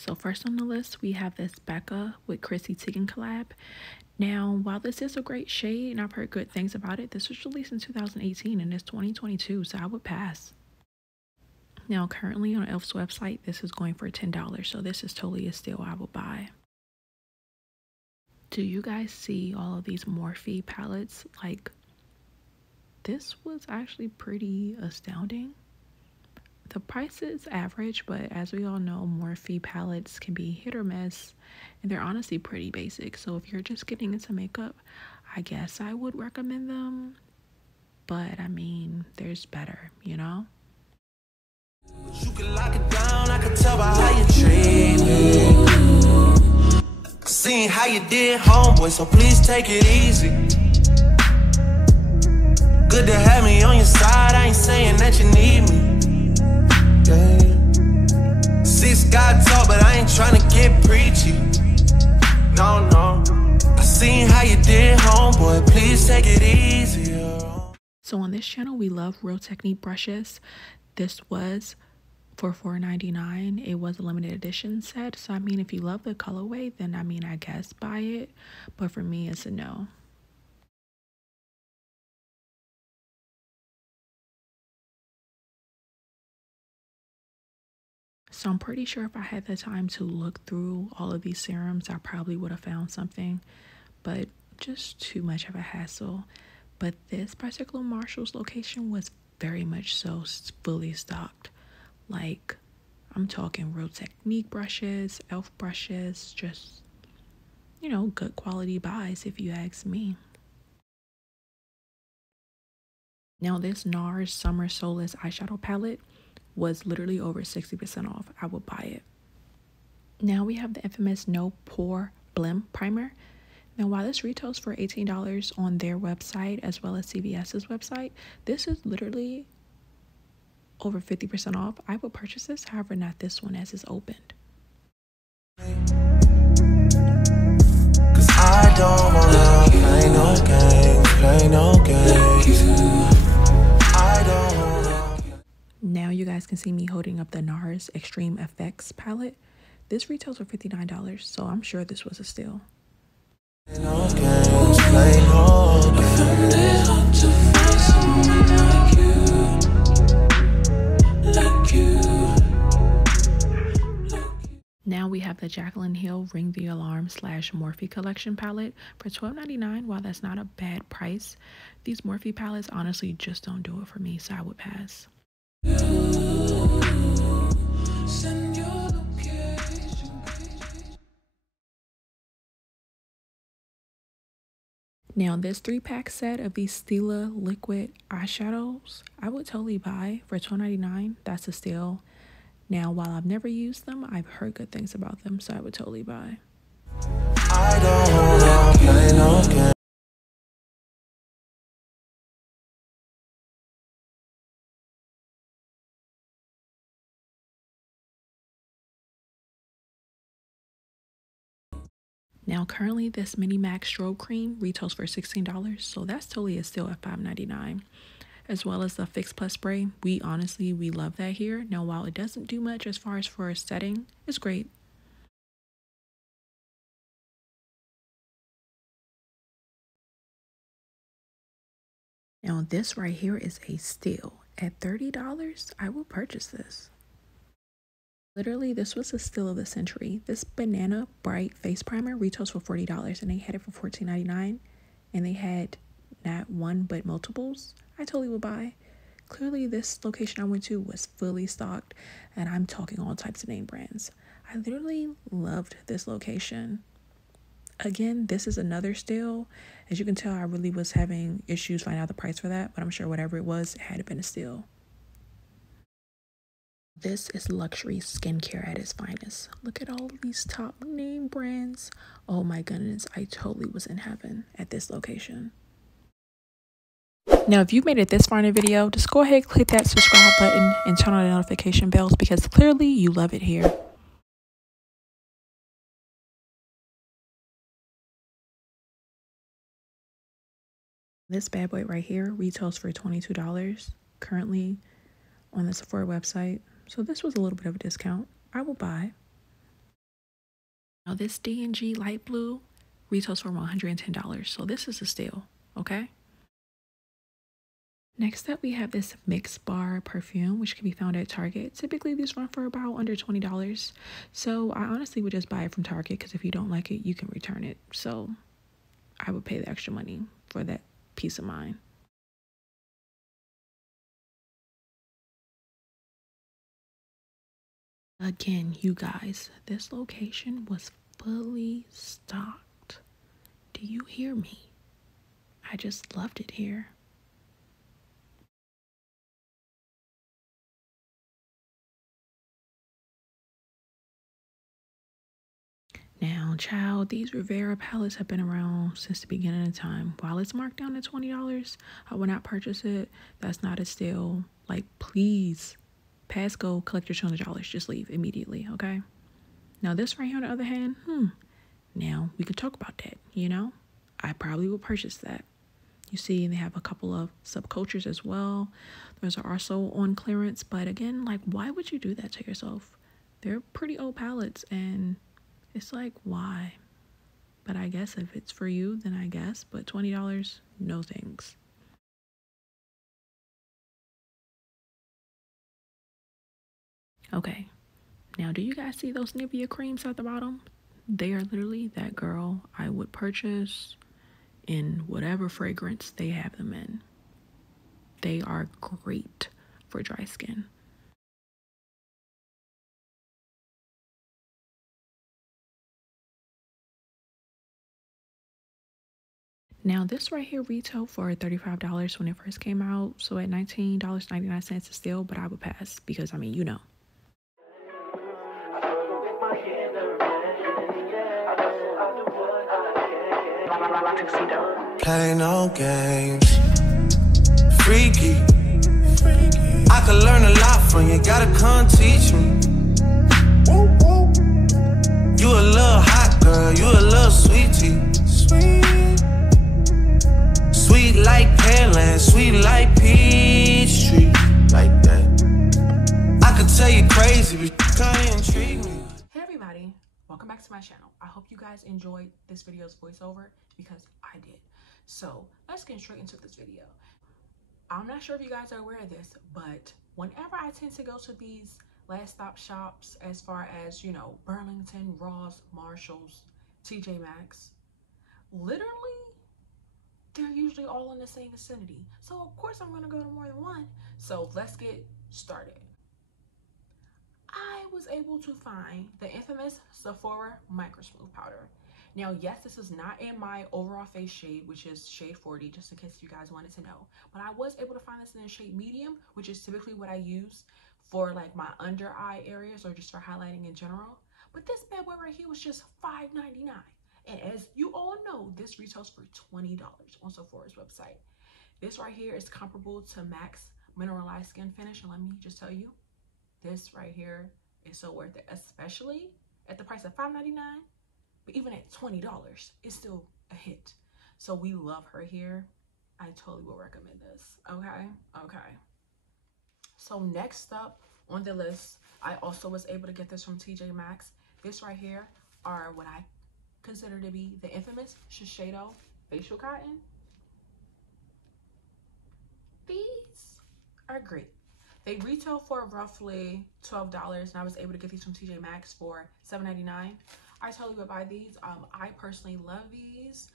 So first on the list, we have this Becca with Chrissy Teigen collab. Now, while this is a great shade and I've heard good things about it, this was released in 2018 and it's 2022, so I would pass. Now, currently on e.l.f.'s website, this is going for $10, so this is totally a steal. I will buy. Do you guys see all of these Morphe palettes? Like, this was actually pretty astounding. The price is average, but as we all know, Morphe palettes can be hit or miss, and they're honestly pretty basic. So if you're just getting into makeup, I guess I would recommend them. But I mean, there's better, you know? You can lock it down, I can tell by how you treat me. Seeing how you did, homeboy, so please take it easy. Good to have me on your side, I ain't saying that you need me. Yeah. Six God talk, but I ain't trying to get preachy. No, no. I seen how you did, homeboy, please take it easy. So on this channel, we love Real Technique brushes. This was for $4.99. It was a limited edition set. So, I mean, if you love the colorway, then, I mean, I guess buy it. But for me, it's a no. So I'm pretty sure if I had the time to look through all of these serums, I probably would have found something. But just too much of a hassle. But this particular Marshall's location was very much so fully stocked. Like, I'm talking Real Technique brushes, e.l.f. brushes, just, you know, good quality buys if you ask me. Now this NARS Summer Soulless eyeshadow palette was literally over 60% off. I would buy it. Now we have the infamous No Pore Blim Primer. Now while this retails for $18 on their website as well as CVS's website, this is literally over 50% off. I would purchase this, however not this one as it's opened. Cause I don't wanna play no games, play no games. I don't wanna. Now you guys can see me holding up the NARS Extreme Effects palette. This retails for $59, so I'm sure this was a steal. No games, play no games. Now we have the Jaclyn Hill Ring the Alarm / Morphe collection palette for $12.99. While that's not a bad price, these Morphe palettes honestly just don't do it for me, so I would pass. Now this 3-pack set of these Stila liquid eyeshadows, I would totally buy for $12.99. That's a steal. Now, while I've never used them, I've heard good things about them, so I would totally buy. I don't wanna play no games. Now, currently, this Mini Max Strobe Cream retails for $16, so that's totally a steal at $5.99. As well as the Fix Plus Spray. We love that here. Now, while it doesn't do much as far as for a setting, it's great. Now, this right here is a steal. At $30, I will purchase this. Literally, this was a steal of the century. This Banana Bright Face Primer retails for $40, and they had it for $14.99. And they had not one, but multiples. I totally would buy. Clearly, this location I went to was fully stocked, and I'm talking all types of name brands. I literally loved this location. Again, this is another steal. As you can tell, I really was having issues finding out the price for that, but I'm sure whatever it was, it had been a steal. This is luxury skincare at its finest. Look at all of these top name brands. Oh my goodness, I totally was in heaven at this location. Now, if you've made it this far in the video, just go ahead, click that subscribe button and turn on the notification bells because clearly you love it here. This bad boy right here retails for $22 currently on the Sephora website. So this was a little bit of a discount. I will buy. Now this D&G light blue retails for $110, so this is a steal, okay? Next up, we have this Mix Bar perfume, which can be found at Target. Typically, these run for about under $20. So I honestly would just buy it from Target because if you don't like it, you can return it. So I would pay the extra money for that peace of mind. Again, you guys, this location was fully stocked. Do you hear me? I just loved it here. Now, child, these Rivera palettes have been around since the beginning of time. While it's marked down to $20, I will not purchase it. That's not a steal. Like, please, pass go, collect your $200. Just leave immediately, okay? Now, this right here, on the other hand, now we could talk about that, you know? I probably will purchase that. You see, they have a couple of subcultures as well. Those are also on clearance. But again, like, why would you do that to yourself? They're pretty old palettes, and it's like, why? But I guess if it's for you, then I guess. But $20, no thanks. Okay. Now, do you guys see those Nivea creams at the bottom? They are literally that girl I would purchase in whatever fragrance they have them in. They are great for dry skin. Now, this right here retailed for $35 when it first came out. So at $19.99 a steal, but I would pass because, I mean, you know. Play no games. Freaky. I could learn a lot from you. Gotta come teach me. You a little hot girl. You a little sweetie. Sweet like Pearland. Sweet like Peachtree. Like that. I could tell you crazy, but you kinda intrigue me. Hey everybody, welcome back to my channel. I hope you guys enjoyed this video's voiceover because I did. So let's get straight into this video. I'm not sure if you guys are aware of this, but whenever I tend to go to these last stop shops, as far as, you know, Burlington, Ross, Marshalls, Tjmaxx, literally they're usually all in the same vicinity. So of course I'm gonna go to more than one. So let's get started. I was able to find the infamous Sephora Micro Smooth Powder. Now, yes, this is not in my overall face shade, which is shade 40, just in case you guys wanted to know. But I was able to find this in a shade medium, which is typically what I use for like my under eye areas or just for highlighting in general. But this bad boy right here was just $5.99. And as you all know, this retails for $20 on Sephora's website. This right here is comparable to MAC Mineralized Skin Finish. And let me just tell you, this right here is so worth it, especially at the price of $5.99. But even at $20, it's still a hit. So we love her here. I totally will recommend this. Okay. So next up on the list, I also was able to get this from Tjmaxx. This right here are what I consider to be the infamous Shiseido facial cotton. These are great. They retail for roughly $12, and I was able to get these from Tjmaxx for $7.99. I totally would buy these. I personally love these.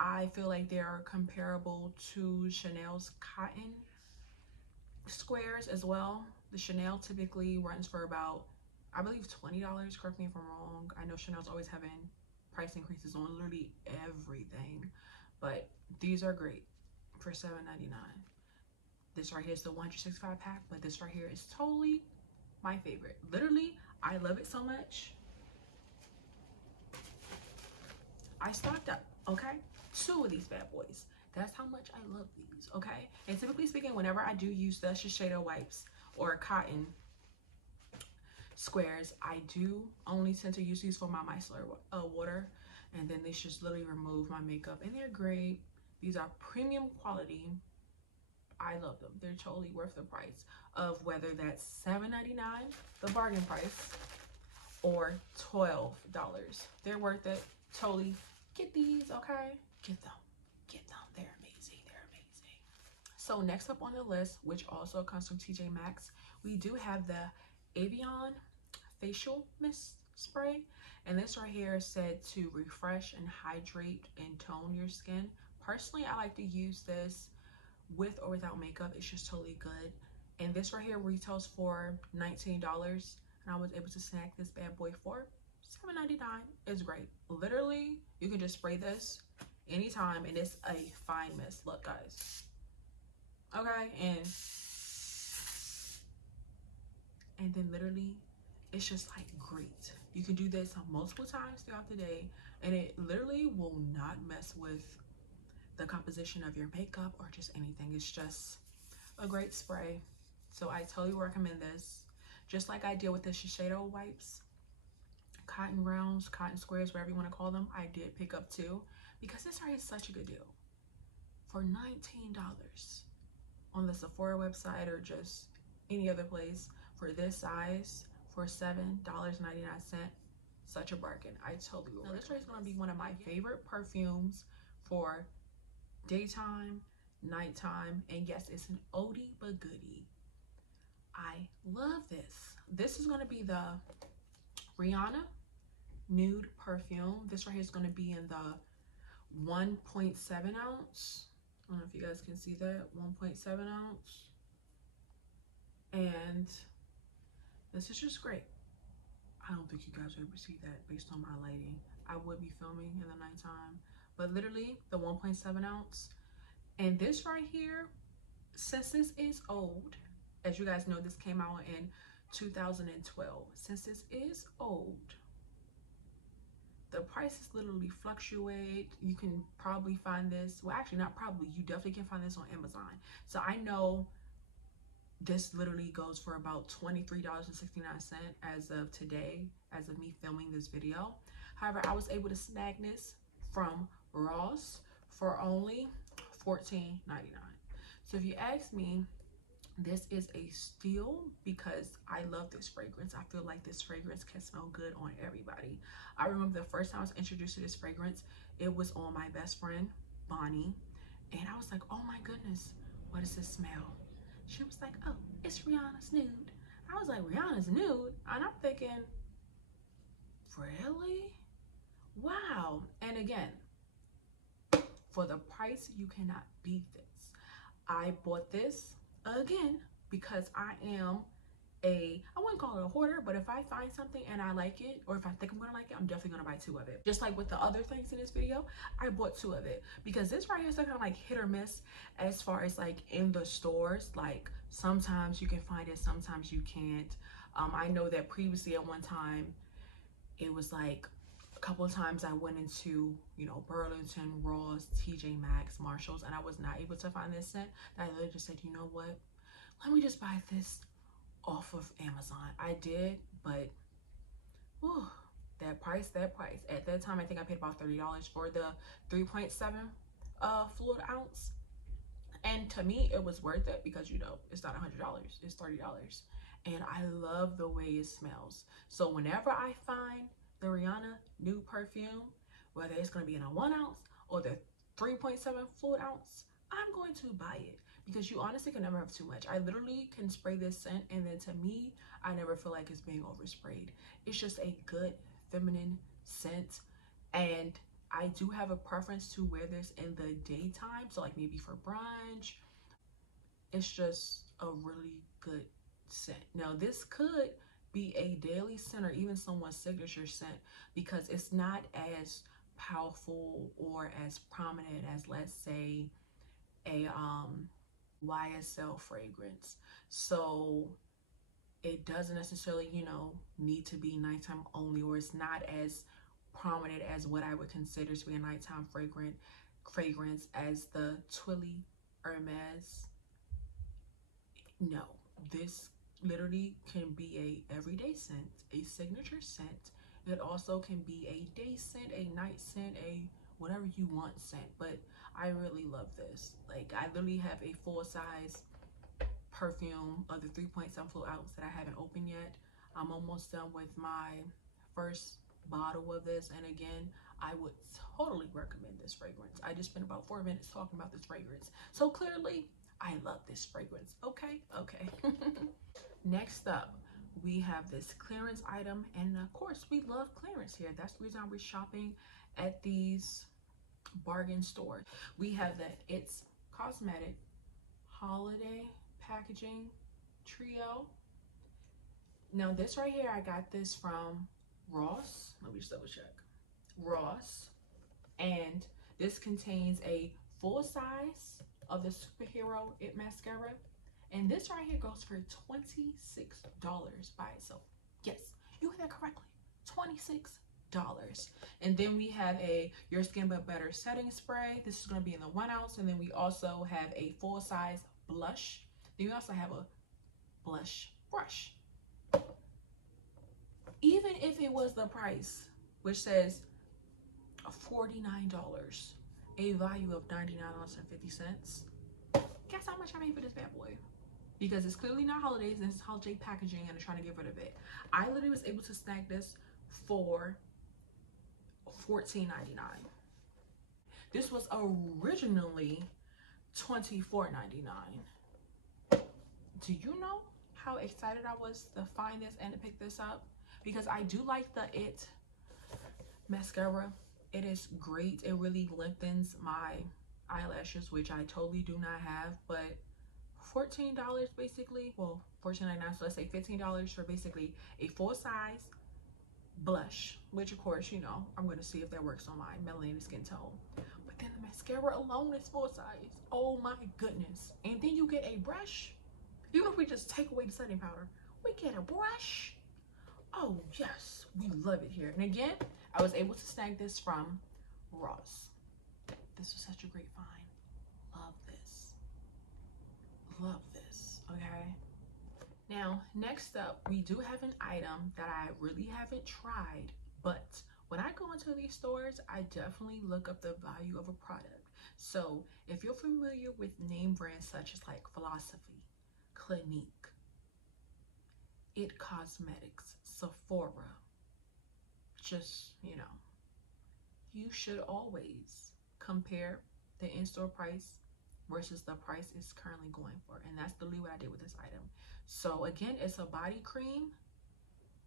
I feel like they are comparable to Chanel's cotton squares as well. The Chanel typically runs for about, I believe, $20. Correct me if I'm wrong. I know Chanel's always having price increases on literally everything, but these are great for $7.99. This right here is the 165 pack, but this right here is totally my favorite. Literally, I love it so much. I stocked up, okay? 2 of these bad boys. That's how much I love these, okay? And typically speaking, whenever I do use the Shiseido wipes or cotton squares, I do only tend to use these for my micellar water, and then they just literally remove my makeup, and they're great. These are premium quality. I love them. They're totally worth the price of whether that's $7.99, the bargain price, or $12. They're worth it. Totally get these, okay? Get them. Get them. They're amazing. They're amazing. So next up on the list, which also comes from TJ Maxx, we do have the Avion facial mist spray, and this right here is said to refresh and hydrate and tone your skin. Personally, I like to use this with or without makeup. It's just totally good. And this right here retails for $19, and I was able to snag this bad boy for $7.99. It's great. Literally, you can just spray this anytime, and it's a fine mist. Look, guys. Okay, and then literally it's just like great. You can do this multiple times throughout the day, and it literally will not mess with the composition of your makeup or just anything. It's just a great spray. So I totally recommend this. Just like I did with the Shiseido wipes, cotton rounds, cotton squares, whatever you want to call them, I did pick up too, because this right is such a good deal for $19 on the Sephora website or just any other place for this size for $7.99. Such a bargain. I totally will. Now this is going to be one of my favorite perfumes for daytime, nighttime, and yes, it's an oldie but goodie. I love this. This is going to be the Rihanna Nude Perfume. This right here is going to be in the 1.7 ounce. I don't know if you guys can see that. 1.7 ounce. And this is just great. I don't think you guys will ever see that based on my lighting. I would be filming in the nighttime, but literally the 1.7 ounce. And this right here, since this is old, as you guys know, this came out in 2012. Since this is old, the prices literally fluctuate. You can probably find this, well, actually not probably, you definitely can find this on Amazon. So I know this literally goes for about $23.69 as of today, as of me filming this video. However, I was able to snag this from Ross for only $14.99. So if you ask me, this is a steal because I love this fragrance. I feel like this fragrance can smell good on everybody. I remember the first time I was introduced to this fragrance, it was on my best friend, Bonnie. And I was like, oh my goodness, what does this smell? She was like, oh, it's Rihanna's Nude. I was like, Rihanna's Nude? And I'm thinking, really? Wow. And again, for the price, you cannot beat this. I bought this again because I am I wouldn't call it a hoarder, but if I find something and I like it, or if I think I'm gonna like it, I'm definitely gonna buy two of it. Just like with the other things in this video, I bought two of it because this right here is kind of like hit or miss as far as like in the stores. Like sometimes you can find it, sometimes you can't. I know that previously at one time it was like a couple of times I went into, you know, Burlington, Ross, Tjmaxx, Marshalls, and I was not able to find this scent. I literally just said, you know what, let me just buy this off of Amazon. I did, but whew, that price. At that time, I think I paid about $30 for the 3.7 fluid ounce. And to me, it was worth it because, you know, it's not $100, it's $30. And I love the way it smells. So whenever I find the Rihanna Nude Perfume, whether it's going to be in a 1 ounce or the 3.7 fluid ounce, I'm going to buy it because you honestly can never have too much. I literally can spray this scent, and then to me, I never feel like it's being oversprayed. It's just a good feminine scent, and I do have a preference to wear this in the daytime, so like maybe for brunch. It's just a really good scent. Now this could be a daily scent or even someone's signature scent because it's not as powerful or as prominent as, let's say, a YSL fragrance. So it doesn't necessarily, you know, need to be nighttime only, or it's not as prominent as what I would consider to be a nighttime fragrance as the Twilly Hermes. No, this literally can be a everyday scent, a signature scent. It also can be a day scent, a night scent, a whatever you want scent. But I really love this. Like, I literally have a full size perfume of the 3.7 fluid ounce that I haven't opened yet. I'm almost done with my first bottle of this, and again, I would totally recommend this fragrance. I just spent about 4 minutes talking about this fragrance, so clearly I love this fragrance. Okay. Next up, we have this clearance item, and of course we love clearance here. That's the reason we're shopping at these bargain stores. We have the It's Cosmetic Holiday Packaging Trio. Now this right here, I got this from Ross. Let me just double check. Ross. And this contains a full size of the superhero It mascara. And this right here goes for $26 by itself. Yes, you heard that correctly. $26. And then we have a Your Skin But Better setting spray. This is going to be in the 1 ounce. And then we also have a full size blush. Then we also have a blush brush. Even if it was the price, which says $49, a value of $99.50, guess how much I paid for this bad boy? Because it's clearly not holidays and it's holiday packaging and I'm trying to get rid of it. I literally was able to snag this for $14.99. This was originally $24.99. Do you know how excited I was to find this and to pick this up? Because I do like the It mascara. It is great. It really lengthens my eyelashes, which I totally do not have, but $14 basically, well, $14.99, so let's say $15 for basically a full size blush, which of course, you know, I'm going to see if that works on my melanated skin tone. But then the mascara alone is full size. Oh my goodness. And then you get a brush. Even if we just take away the setting powder, we get a brush. Oh yes, we love it here. And again, I was able to snag this from Ross. This was such a great find. Love this. Love this. Okay. Now, next up, we do have an item that I really haven't tried, but when I go into these stores, I definitely look up the value of a product. So if you're familiar with name brands such as like Philosophy, Clinique, It Cosmetics, Sephora, just, you know, you should always compare the in-store price versus the price it's currently going for. And that's literally what I did with this item. So again, it's a body cream.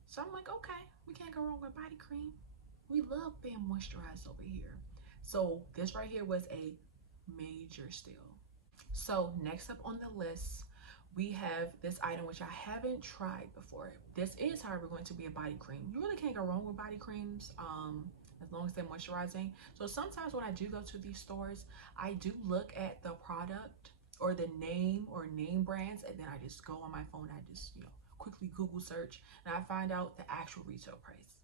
So I'm like, okay, we can't go wrong with body cream. We love being moisturized over here. So this right here was a major steal. So next up on the list, we have this item which I haven't tried before. This is, however, going to be a body cream. You really can't go wrong with body creams as long as they're moisturizing. So sometimes when I do go to these stores, I do look at the product or the name or name brands, and then I just go on my phone, I just, you know, quickly Google search, and I find out the actual retail price.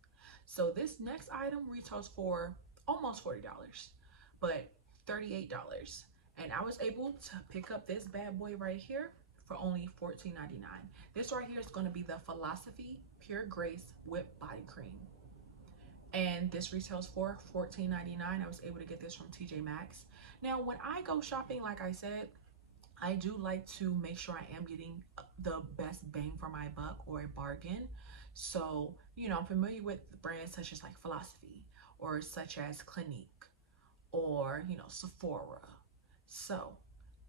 So this next item retails for almost $40, but $38. And I was able to pick up this bad boy right here for only $14.99. This right here is going to be the Philosophy Pure Grace Whipped Body Cream. And this retails for $14.99. I was able to get this from Tjmaxx. Now, when I go shopping, like I said, I do like to make sure I am getting the best bang for my buck or a bargain. So, you know, I'm familiar with brands such as like Philosophy or such as Clinique or, you know, Sephora. So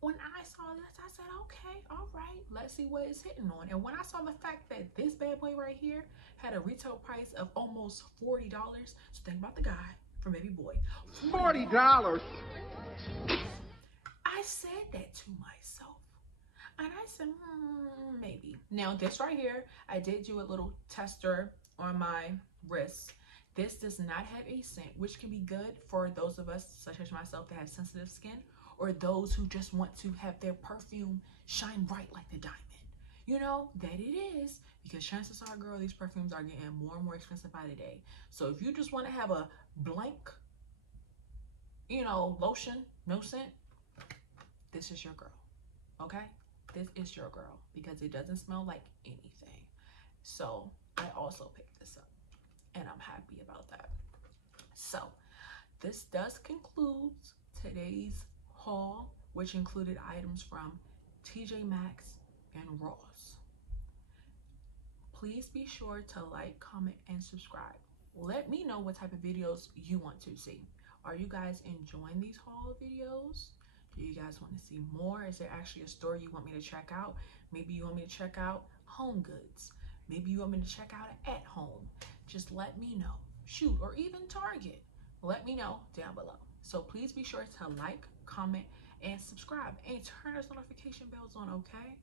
when I saw this, I said, okay, all right, let's see what it's hitting on. And when I saw the fact that this bad boy right here had a retail price of almost $40, so think about the guy from Baby Boy. $40. I said that to myself. And I said, maybe. Now, this right here, I did do a little tester on my wrist. This does not have a scent, which can be good for those of us, such as myself, that have sensitive skin, or those who just want to have their perfume shine bright like the diamond. You know, that it is, because chances are, girl, these perfumes are getting more and more expensive by the day. So if you just want to have a blank, you know, lotion, no scent, this is your girl, okay? This is your girl, because it doesn't smell like anything. So I also picked this up, and I'm happy about that. So this does conclude today's haul, which included items from Tjmaxx and Ross. Please be sure to like, comment, and subscribe. let me know what type of videos you want to see. Are you guys enjoying these haul videos? Do you guys want to see more? Is there actually a store you want me to check out? Maybe you want me to check out Home Goods. Maybe you want me to check out At Home. Just let me know. Shoot, or even Target. Let me know down below. So please be sure to like, comment, and subscribe. And turn those notification bells on, okay?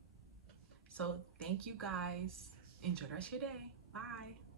So thank you guys. Enjoy the rest of your day. Bye.